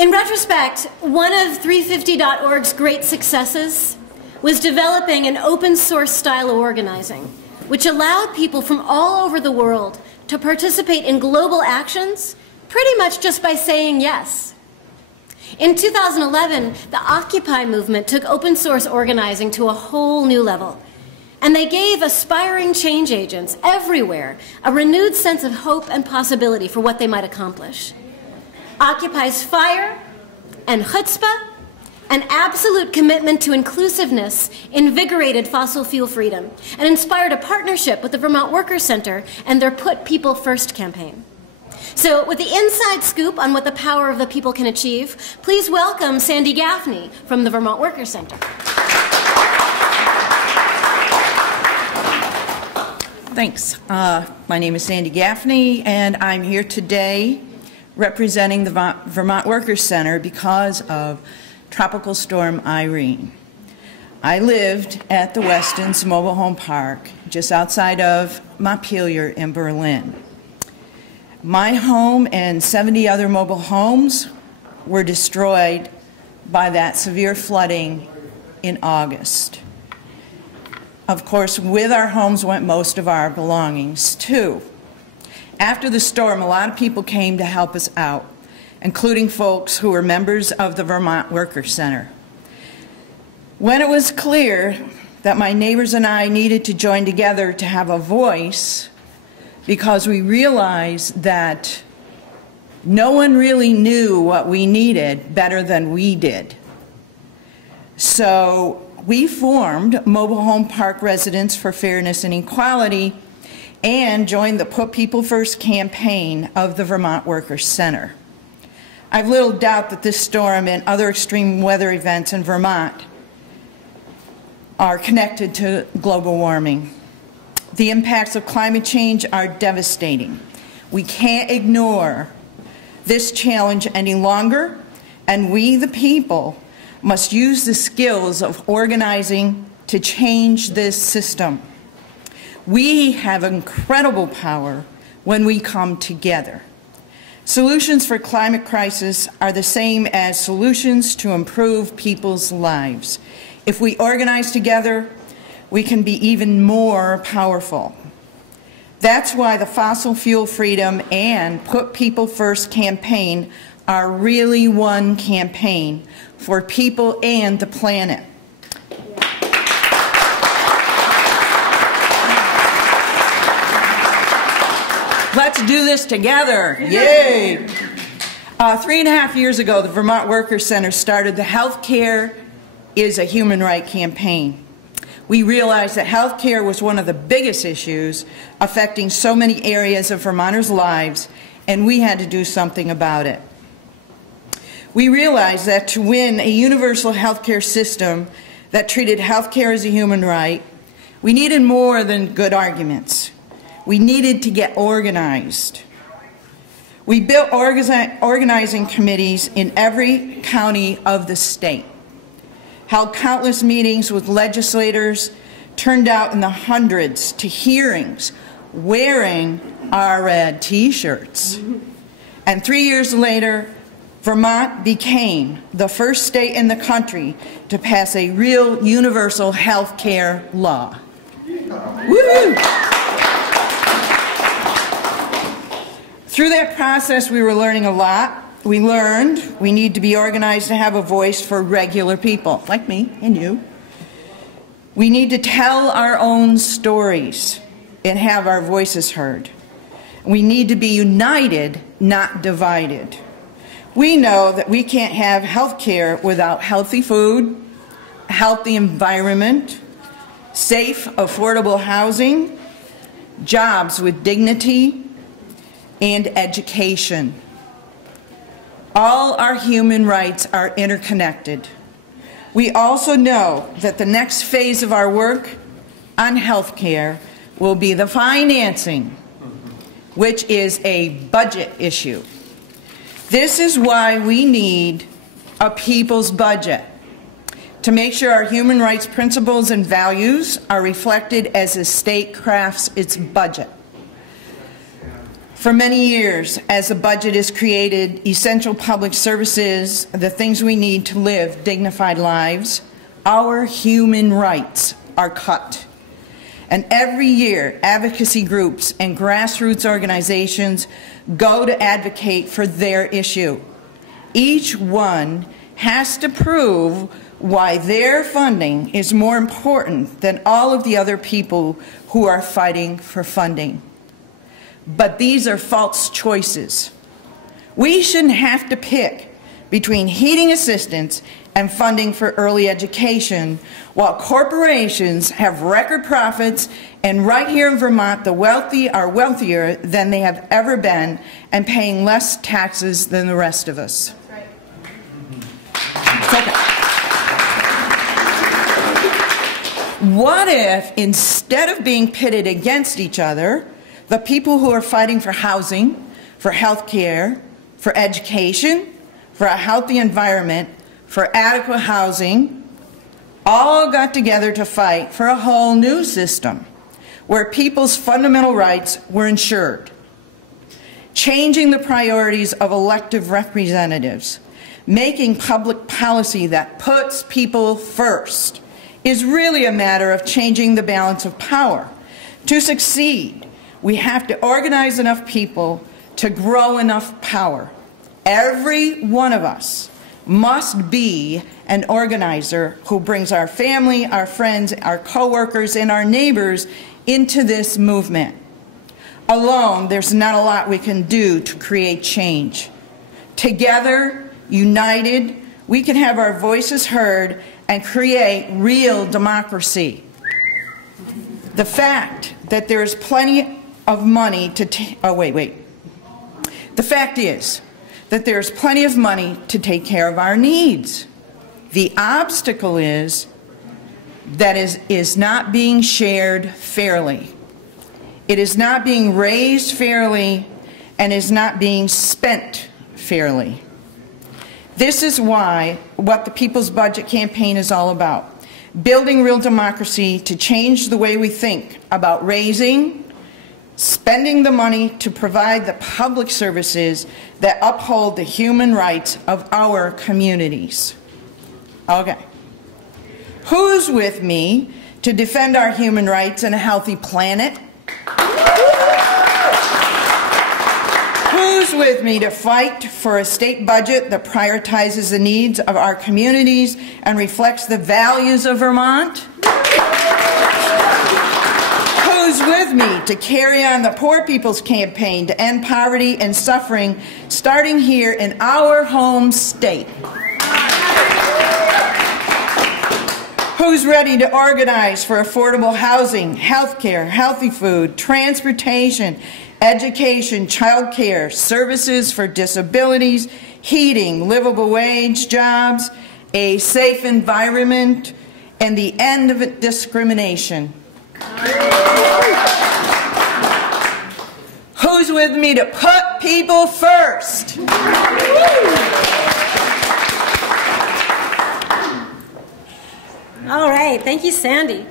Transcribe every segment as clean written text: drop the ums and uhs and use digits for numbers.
In retrospect, one of 350.org's great successes was developing an open source style of organizing, which allowed people from all over the world to participate in global actions pretty much just by saying yes. In 2011, the Occupy movement took open source organizing to a whole new level, and they gave aspiring change agents everywhere a renewed sense of hope and possibility for what they might accomplish. Occupy's fire and chutzpah and absolute commitment to inclusiveness invigorated fossil fuel freedom and inspired a partnership with the Vermont Workers' Center and their Put People First campaign. So with the inside scoop on what the power of the people can achieve, please welcome Sandy Gaffney from the Vermont Workers' Center. Thanks. My name is Sandy Gaffney, and I'm here today representing the Vermont Workers' Center because of Tropical Storm Irene. I lived at the Weston's Mobile Home Park just outside of Montpelier in Berlin. My home and 70 other mobile homes were destroyed by that severe flooding in August. Of course, with our homes went most of our belongings, too. After the storm, a lot of people came to help us out, including folks who were members of the Vermont Workers' Center. When it was clear that my neighbors and I needed to join together to have a voice, because we realized that no one really knew what we needed better than we did. So we formed Mobile Home Park Residents for Fairness and Equality and joined the Put People First campaign of the Vermont Workers' Center. I've little doubt that this storm and other extreme weather events in Vermont are connected to global warming. The impacts of climate change are devastating. We can't ignore this challenge any longer, and we, the people, must use the skills of organizing to change this system. We have incredible power when we come together. Solutions for climate crisis are the same as solutions to improve people's lives. If we organize together, we can be even more powerful. That's why the Fossil Fuel Freedom and Put People First campaign are really one campaign for people and the planet. Let's do this together. Yay! 3.5 years ago, the Vermont Workers' Center started the Healthcare is a Human Right campaign. We realized that healthcare was one of the biggest issues affecting so many areas of Vermonters' lives, and we had to do something about it. We realized that to win a universal healthcare system that treated healthcare as a human right, we needed more than good arguments. We needed to get organized. We built organizing committees in every county of the state, held countless meetings with legislators, turned out in the hundreds to hearings, wearing our red T-shirts. And 3 years later, Vermont became the first state in the country to pass a real universal health care law. Woo! Through that process, we were learning a lot. We learned we need to be organized to have a voice for regular people, like me and you. We need to tell our own stories and have our voices heard. We need to be united, not divided. We know that we can't have health care without healthy food, a healthy environment, safe, affordable housing, jobs with dignity, and education. All our human rights are interconnected. We also know that the next phase of our work on health care will be the financing, which is a budget issue. This is why we need a people's budget, to make sure our human rights principles and values are reflected as the state crafts its budget. For many years, as the budget is created, essential public services, the things we need to live dignified lives, our human rights are cut. And every year, advocacy groups and grassroots organizations go to advocate for their issue. Each one has to prove why their funding is more important than all of the other people who are fighting for funding. But these are false choices. We shouldn't have to pick between heating assistance and funding for early education, while corporations have record profits, and right here in Vermont, the wealthy are wealthier than they have ever been and paying less taxes than the rest of us. Okay. What if, instead of being pitted against each other, the people who are fighting for housing, for health care, for education, for a healthy environment, for adequate housing, all got together to fight for a whole new system where people's fundamental rights were ensured? Changing the priorities of elective representatives, making public policy that puts people first, is really a matter of changing the balance of power. To succeed, we have to organize enough people to grow enough power. Every one of us must be an organizer who brings our family, our friends, our coworkers, and our neighbors into this movement. Alone, there's not a lot we can do to create change. Together, united, we can have our voices heard and create real democracy. The fact that there is plenty of money to The fact is that there's plenty of money to take care of our needs. The obstacle is that is not being shared fairly. It is not being raised fairly and is not being spent fairly. This is what the People's Budget Campaign is all about. Building real democracy to change the way we think about raising, spending the money to provide the public services that uphold the human rights of our communities. Okay. Who's with me to defend our human rights and a healthy planet? Who's with me to fight for a state budget that prioritizes the needs of our communities and reflects the values of Vermont? Who's with me to carry on the Poor People's Campaign to end poverty and suffering, starting here in our home state? Who's ready to organize for affordable housing, health care, healthy food, transportation, education, child care, services for disabilities, heating, livable wage jobs, a safe environment, and the end of discrimination? Who's with me to put people first? All right, thank you, Sandy.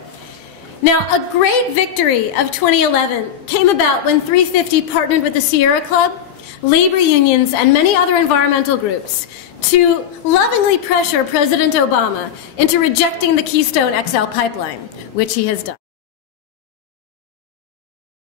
Now, a great victory of 2011 came about when 350 partnered with the Sierra Club, labor unions, and many other environmental groups to lovingly pressure President Obama into rejecting the Keystone XL pipeline, which he has done.